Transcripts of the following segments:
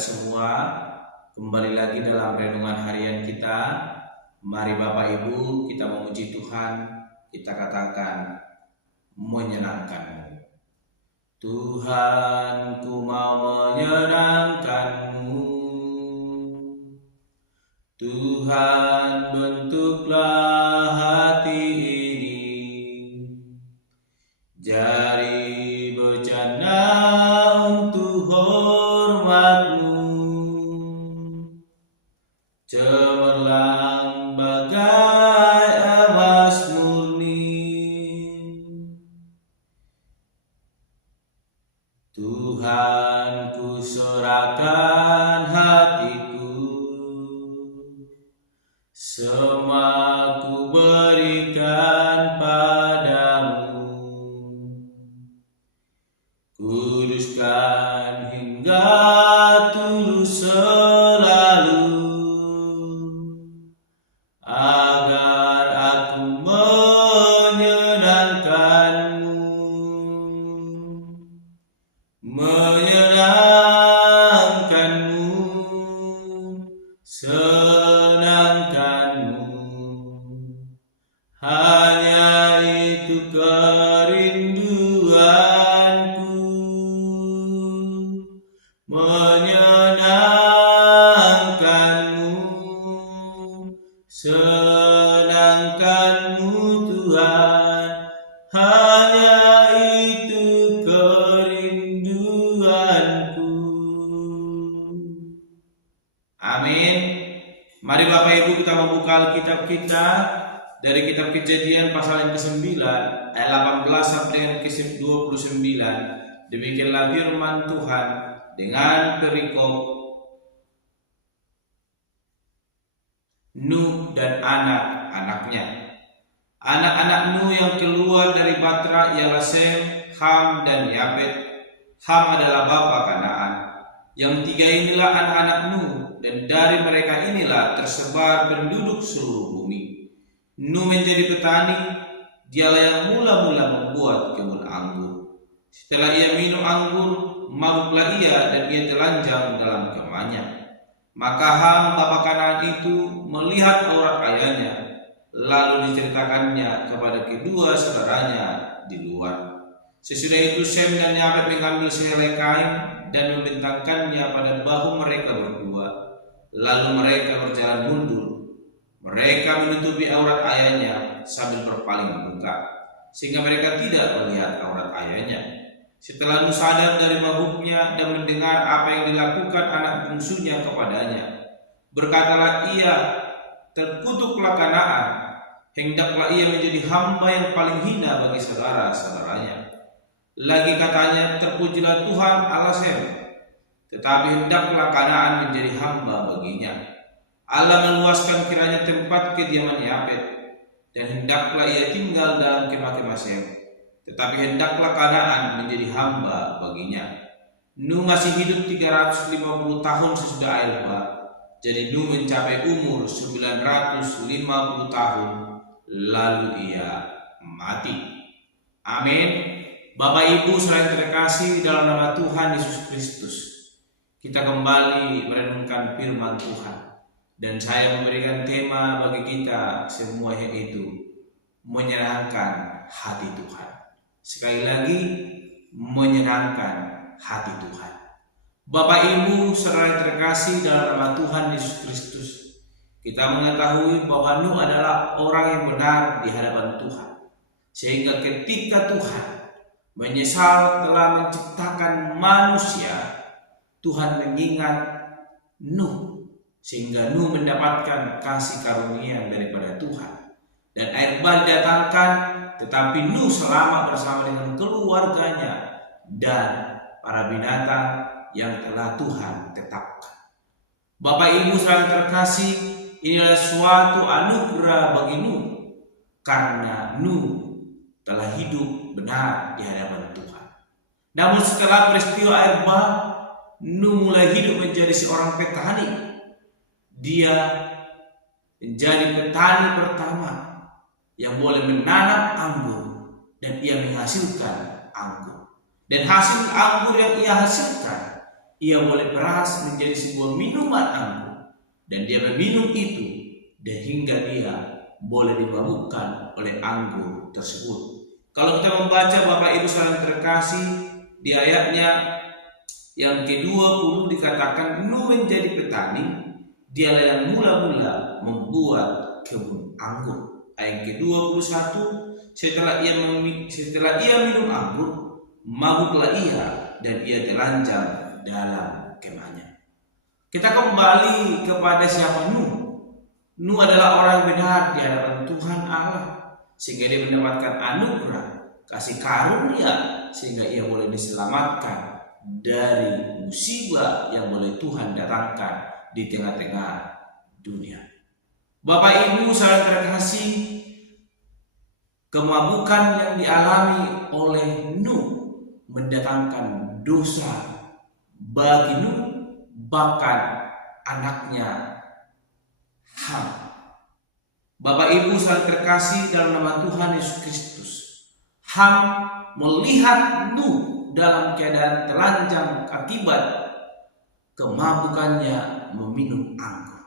semua, kembali lagi dalam renungan harian kita. Mari Bapak Ibu kita memuji Tuhan, kita katakan menyenangkan-Mu. Tuhan, ku mau menyenangkan-Mu. Tuhan, bentuklah hati ini jadi bercanda untuk hormat-Mu, cemerlang bagai emas murni. Tuhan, ku serahkan hatiku, semua ku berikan padamu. Kuduskan hingga tulus selalu, agar aku menyenangkan-Mu. Menyenangkan-Mu, senangkan-Mu, hanya itu kerinduanku. Menyenangkan-Mu, senangkan-Mu Tuhan, hanya itu kerinduanku. Amin. Mari Bapak Ibu kita membuka Alkitab kita dari kitab Kejadian pasal yang ke-9 ayat 18 sampai dengan ke-29. Demikianlah firman Tuhan dengan perikop Nuh dan anak-anaknya. Anak-anak Nuh yang keluar dari Batra ialah Sem, Ham, dan Yafet. Ham adalah bapa Kanaan. Yang tiga inilah anak-anak Nuh, dan dari mereka inilah tersebar penduduk seluruh bumi. Nuh menjadi petani, dialah yang mula-mula membuat kebun anggur. Setelah ia minum anggur, mabuklah ia dan ia telanjang dalam kemahnya. Maka Ham bapa Kanaan itu melihat aurat ayahnya, lalu diceritakannya kepada kedua saudaranya di luar. Sesudah itu Sem dan Yafet mengambil sehelai kain dan membentangkannya pada bahu mereka berdua. Lalu mereka berjalan mundur. Mereka menutupi aurat ayahnya sambil berpaling muka, sehingga mereka tidak melihat aurat ayahnya. Setelah Nuh sadar dari mabuknya dan mendengar apa yang dilakukan anak bungsunya kepadanya, berkatalah ia, terkutuklah Kanaan, hendaklah ia menjadi hamba yang paling hina bagi saudara-saudaranya. Lagi katanya, terpujilah Tuhan Allah Sem, tetapi hendaklah Kanaan menjadi hamba baginya. Allah meluaskan kiranya tempat kediaman Yafet, dan hendaklah ia tinggal dalam kemah-kemah Sem, tetapi hendaklah Kanaan menjadi hamba baginya. Nuh masih hidup 350 tahun sesudah air bah. Jadi Nuh mencapai umur 950 tahun, lalu ia mati. Amin. Bapak Ibu saudara terkasih dalam nama Tuhan Yesus Kristus, kita kembali merenungkan firman Tuhan. Dan saya memberikan tema bagi kita semua, yaitu menyenangkan hati Tuhan. Sekali lagi, menyenangkan hati Tuhan. Bapak Ibu saudara terkasih dalam nama Tuhan Yesus Kristus, kita mengetahui bahwa Nuh adalah orang yang benar di hadapan Tuhan. Sehingga ketika Tuhan menyesal telah menciptakan manusia, Tuhan mengingat Nuh, sehingga Nuh mendapatkan kasih karunia daripada Tuhan. Dan air bah didatangkan, tetapi Nuh selamat bersama dengan keluarganya dan para binatang yang telah Tuhan tetapkan. Bapak Ibu saudara terkasih, inilah suatu anugerah bagi Nuh, karena Nuh telah hidup benar di hadapan Tuhan. Namun setelah peristiwa air bah, Nuh mulai hidup menjadi seorang petani. Dia menjadi petani pertama yang boleh menanam anggur, dan ia menghasilkan anggur. Dan hasil anggur yang ia hasilkan ia boleh peras menjadi sebuah minuman anggur, dan dia meminum itu, dan hingga dia boleh dimabukkan oleh anggur tersebut. Kalau kita membaca Bapak Ibu saudara terkasih, di ayatnya yang ke-20 dikatakan Nuh menjadi petani, dialah yang mula-mula membuat kebun anggur. Ayat ke-21, setelah ia minum anggur, mabuklah ia dan ia telanjang dalam kemahnya. Kita kembali kepada siapa Nuh. Nuh adalah orang yang benar di hadapan Tuhan Allah, sehingga dia mendapatkan anugerah, kasih karunia, sehingga ia boleh diselamatkan dari musibah yang boleh Tuhan datangkan di tengah-tengah dunia. Bapak Ibu saudara terkasih, kemabukan yang dialami oleh Nuh mendatangkan dosa bagi Nuh, bahkan anaknya Ham. Bapak Ibu saudara terkasih dalam nama Tuhan Yesus Kristus, Ham melihat Nuh dalam keadaan telanjang akibat kemabukannya meminum anggur.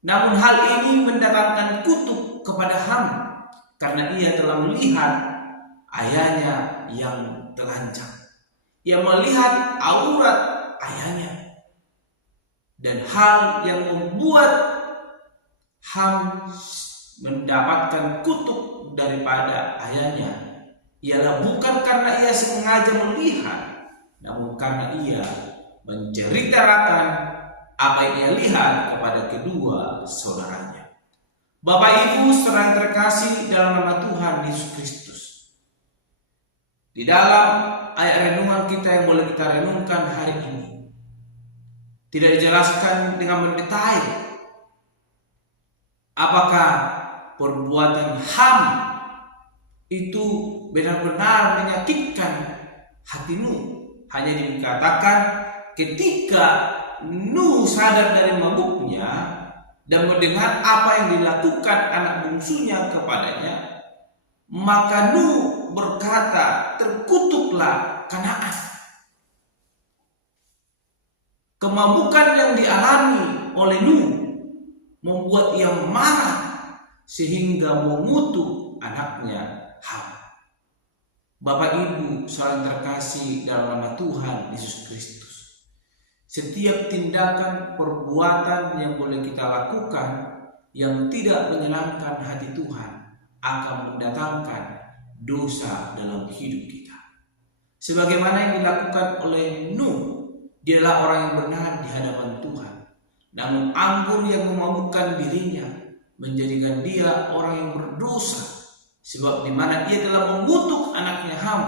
Namun hal ini mendatangkan kutuk kepada Ham, karena ia telah melihat ayahnya yang telanjang. Ia melihat aurat ayahnya, dan hal yang membuat Ham mendapatkan kutuk daripada ayahnya ialah bukan karena ia sengaja melihat, namun karena ia menceritakan apa yang ia lihat kepada kedua saudaranya. Bapak Ibu saudara terkasih dalam nama Tuhan Yesus Kristus, di dalam ayat renungan kita yang boleh kita renungkan hari ini, tidak dijelaskan dengan mendetail apakah perbuatan Ham itu benar-benar menyakitkan hati Nuh. Hanya dikatakan ketika Nuh sadar dari mabuknya dan mendengar apa yang dilakukan anak bungsunya kepadanya, maka Nuh berkata, "Terkutuklah Kanaan." Kemabukan yang dialami oleh Nuh membuat ia marah sehingga mengutuk anaknya Ham. Bapak Ibu saudara terkasih dalam nama Tuhan Yesus Kristus, setiap tindakan perbuatan yang boleh kita lakukan yang tidak menyenangkan hati Tuhan akan mendatangkan dosa dalam hidup kita. Sebagaimana yang dilakukan oleh Nuh, dia adalah orang yang benar di hadapan Tuhan. Namun anggur yang memabukkan dirinya menjadikan dia orang yang berdosa, sebab di mana ia telah mengutuk anaknya Ham,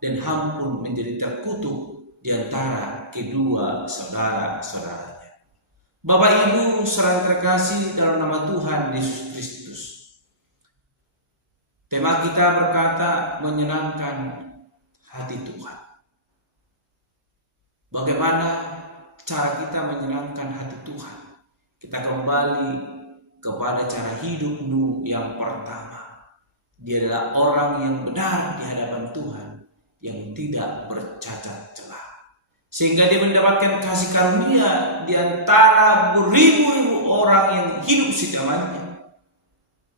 dan Ham pun menjadi terkutuk di antara kedua saudara-saudaranya. Bapak Ibu saudara terkasih dalam nama Tuhan Yesus Kristus, tema kita berkata menyenangkan hati Tuhan. Bagaimana cara kita menyenangkan hati Tuhan? Kita kembali kepada cara hidup Nuh yang pertama. Dia adalah orang yang benar di hadapan Tuhan, yang tidak bercacat celah, sehingga dia mendapatkan kasih karunia di antara beribu-ribu orang yang hidup sejamannya,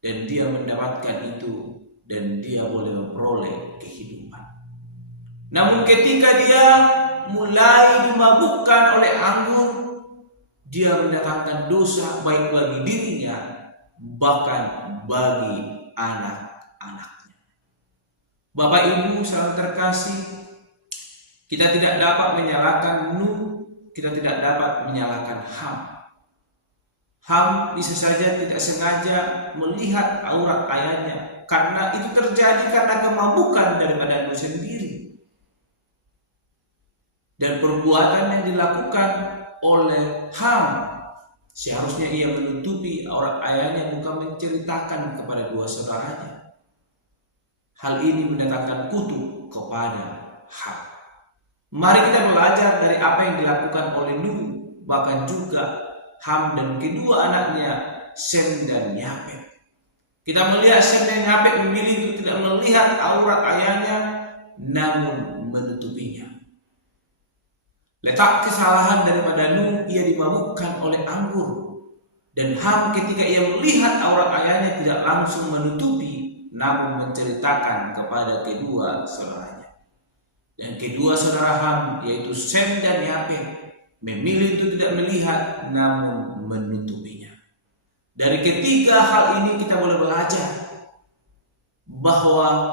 dan dia mendapatkan itu, dan dia boleh memperoleh kehidupan. Namun ketika dia mulai dimabukkan oleh anggur, dia mendatangkan dosa baik bagi dirinya, bahkan bagi anak-anaknya. Bapak Ibu saudara terkasih, kita tidak dapat menyalahkan Nuh, kita tidak dapat menyalahkan Ham. Ham bisa saja tidak sengaja melihat aurat ayahnya, karena itu terjadi karena kemabukan daripada Nuh sendiri. Dan perbuatan yang dilakukan oleh Ham, seharusnya ia menutupi aurat ayahnya, bukan menceritakan kepada dua saudaranya. Hal ini mendatangkan kutuk kepada Ham. Mari kita belajar dari apa yang dilakukan oleh Nuh, bahkan juga Ham dan kedua anaknya Sem dan Yafet. Kita melihat Sem dan Yafet memilih untuk tidak melihat aurat ayahnya, namun menutupinya. Letak kesalahan daripada Nuh, ia dimabukkan oleh anggur. Dan Ham ketika ia melihat aurat ayahnya tidak langsung menutupi, namun menceritakan kepada kedua saudaranya. Dan kedua saudara Ham, yaitu Sem dan Yafet, memilih untuk tidak melihat namun menutupinya. Dari ketiga hal ini kita boleh belajar bahwa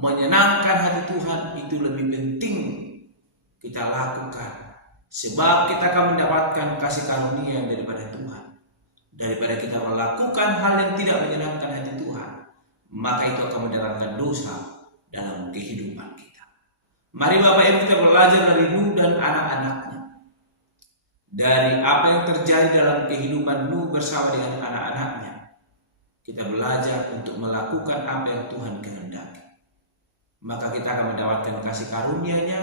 menyenangkan hati Tuhan itu lebih penting kita lakukan, sebab kita akan mendapatkan kasih karunia daripada Tuhan. Daripada kita melakukan hal yang tidak menyenangkan hati Tuhan, maka itu akan mendatangkan dosa dalam kehidupan kita. Mari Bapak Ibu kita belajar dari Nuh dan anak-anaknya. Dari apa yang terjadi dalam kehidupan Nuh bersama dengan anak-anaknya, kita belajar untuk melakukan apa yang Tuhan kehendaki. Maka kita akan mendapatkan kasih karunia-Nya,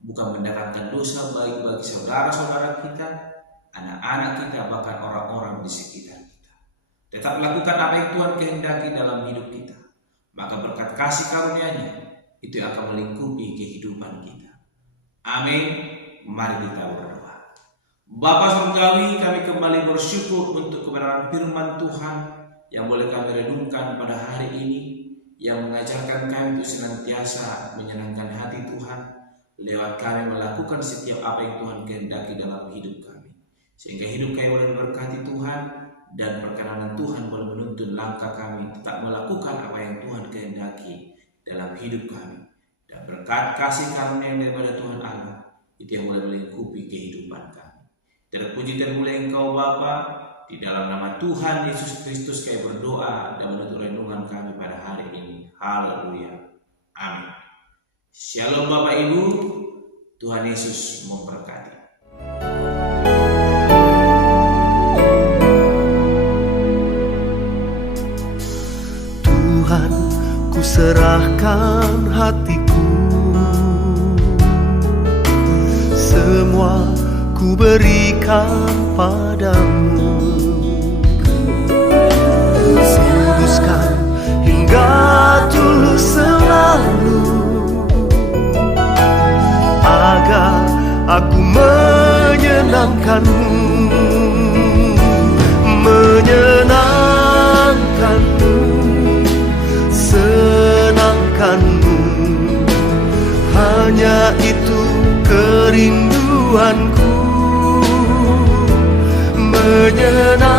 bukan mendatangkan dosa bagi saudara-saudara kita, anak-anak kita, bahkan orang-orang di sekitar kita. Tetap lakukan apa yang Tuhan kehendaki dalam hidup kita, maka berkat kasih karunia-Nya itu akan melingkupi kehidupan kita. Amin. Mari kita berdoa. Bapa Surgawi, kami kembali bersyukur untuk kebenaran firman Tuhan yang boleh kami renungkan pada hari ini, yang mengajarkan kami untuk senantiasa menyenangkan hati Tuhan lewat kami melakukan setiap apa yang Tuhan kehendaki dalam hidup kami, sehingga hidup kami boleh diberkati Tuhan, dan perkenanan Tuhan boleh menuntun langkah kami tetap melakukan apa yang Tuhan kehendaki dalam hidup kami. Dan berkat kasih karunia daripada Tuhan Allah, itu yang boleh melingkupi kehidupan kami. Terpuji termulia Engkau Bapa, di dalam nama Tuhan Yesus Kristus kami berdoa dan menutup renungan kami pada hari ini. Haleluya. Amin. Shalom Bapak Ibu, Tuhan Yesus memberkati. Tuhan, ku serahkan hatiku, semua ku berikan padamu. Kuduskan hingga tulus selalu, agar aku menyenangkanmu, menyenangkanmu, senangkanmu. Hanya itu kerinduanku, menyenangkanmu,